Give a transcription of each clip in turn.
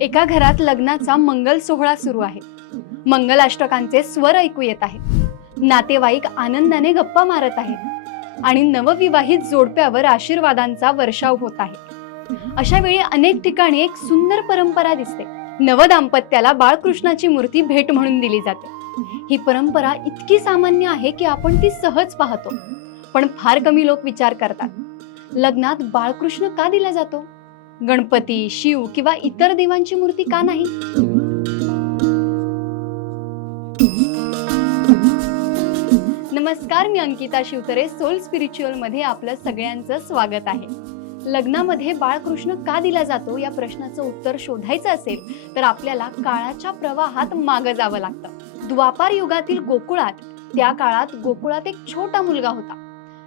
एका घरात लग्नाचा मंगल सोहळा सुरू आहे. मंगलाष्टकांचे स्वर ऐकू येत आहेत. नातेवाईक आनंदाने गप्पा मारत आहेत आणि नवविवाहित जोडप्यावर आशीर्वादांचा वर्षाव होत आहे. अशा वेळी अनेक ठिकाणी एक सुंदर परंपरा दिसते. नवदाम्पत्याला बाळकृष्णाची मूर्ती भेट म्हणून दिली जाते. ही परंपरा इतकी सामान्य आहे की आपण ती सहज पाहतो, पण फार कमी लोक विचार करतात, लग्नात बाळकृष्ण का दिला जातो? गणपती, शिव किंवा इतर देवांची मूर्ती का नाही? नमस्कार, मी अंकिता शिवतरे. सोल स्पिरिच्युअल मध्ये आपलं सगळ्यांचं स्वागत आहे. लग्नामध्ये बाळकृष्ण का दिला जातो या प्रश्नाचं उत्तर शोधायचं असेल तर आपल्याला काळाच्या प्रवाहात मागं जावं लागतं. द्वापार युगातील गोकुळात, त्या काळात गोकुळात एक छोटा मुलगा होता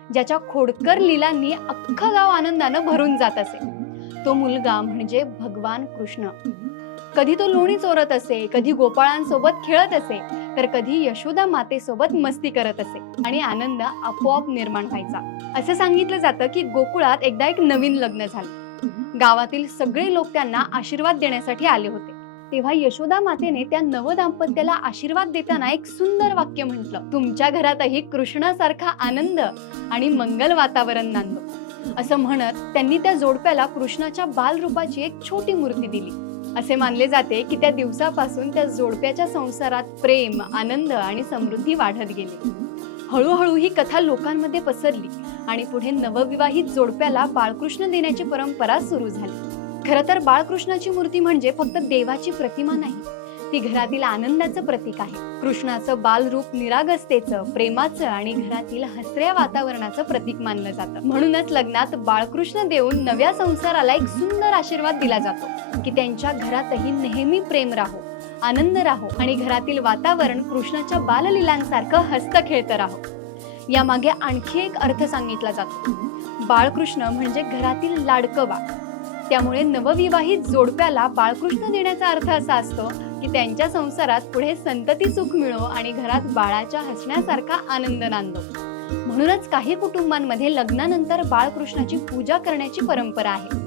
ज्याच्या खोडकर लीलांनी अख्खं गाव आनंदानं भरून जात असे. तो मुलगा म्हणजे भगवान कृष्ण. कधी तो लोणी चोरत असे, कधी गोपाळांसोबत खेळत असे, तर कधी यशोदा मातेसोबत मस्ती करत असे आणि आनंद आपोआप निर्माण व्हायचा. असं सांगितलं जातं की गोकुळात एकदा एक नवीन लग्न झालं. गावातील सगळे लोक त्यांना आशीर्वाद देण्यासाठी आले होते. तेव्हा यशोदा मातेने त्या नवदाम्पत्याला आशीर्वाद देताना एक सुंदर वाक्य म्हटलं, तुमच्या घरातही कृष्णासारखा आनंद आणि मंगल वातावरण नांदो. असं म्हणत त्यांनी त्या जोडप्याला कृष्णाच्या बालरूपाची एक छोटी मूर्ती दिली. असे मानले जाते की त्या दिवसापासून त्या जोडप्याच्या संसारात प्रेम, आनंद आणि समृद्धी वाढत गेली. हळूहळू ही कथा लोकांमध्ये पसरली आणि पुढे नवविवाहित जोडप्याला बाळकृष्ण देण्याची परंपरा सुरू झाली. खरं तर बाळकृष्णाची मूर्ती म्हणजे फक्त देवाची प्रतिमा नाही, ती घरातील आनंदाचं प्रतीक आहे. कृष्णाचं बालरूप निरागसतेचं, प्रेमाचं आणि घरातील हसऱ्या वातावरणाचं प्रतीक मानलं जातं. म्हणूनच लग्नात बाळकृष्ण देऊन नव्या संसाराला एक सुंदर आशीर्वाद दिला जातो की त्यांच्या घरातही नेहमी प्रेम राहो, आनंद राहो आणि घरातील वातावरण कृष्णाच्या बाललीलांसारखं हसत खेळतं राहो. यामागे आणखी एक अर्थ सांगितला जातो. बाळकृष्ण म्हणजे घरातील लाडकं बाळ. त्यामुळे नवविवाहित जोडप्याला बाळकृष्ण देण्याचा अर्थ असा असतो की त्यांच्या संसारात पुढे संतती सुख मिळो आणि घरात बाळाच्या हसण्यासारखा आनंद नांदो. म्हणूनच काही कुटुंबांमध्ये लग्नानंतर बाळकृष्णाची पूजा करण्याची परंपरा आहे.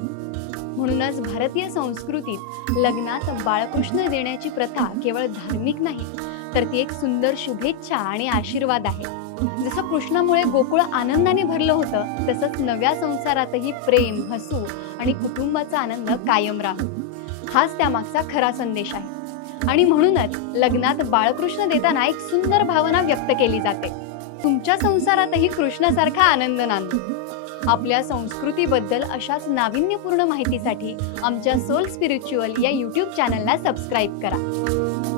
म्हणूनच भारतीय संस्कृतीत लग्नात बाळकृष्ण देण्याची प्रथा केवळ धार्मिक नाही, तर ती एक सुंदर शुभेच्छा आणि आशीर्वाद आहे. जसं कृष्णामुळे गोकुळ आनंदाने भरलं होतं, तसंच नव्या संसारातही प्रेम, हसू आणि कुटुंबाचा आनंद कायम राहो. हाच त्यामागचा खरा संदेश आहे. आणि म्हणूनच लग्नात बाळकृष्ण देताना एक सुंदर भावना व्यक्त केली जाते, तुमच्या संसारातही कृष्णासारखा आनंद नांदो. आपल्या संस्कृतीबद्दल अशाच नाविन्यपूर्ण माहितीसाठी आमच्या सोल स्पिरिच्युअल या YouTube चॅनलला सबस्क्राईब करा.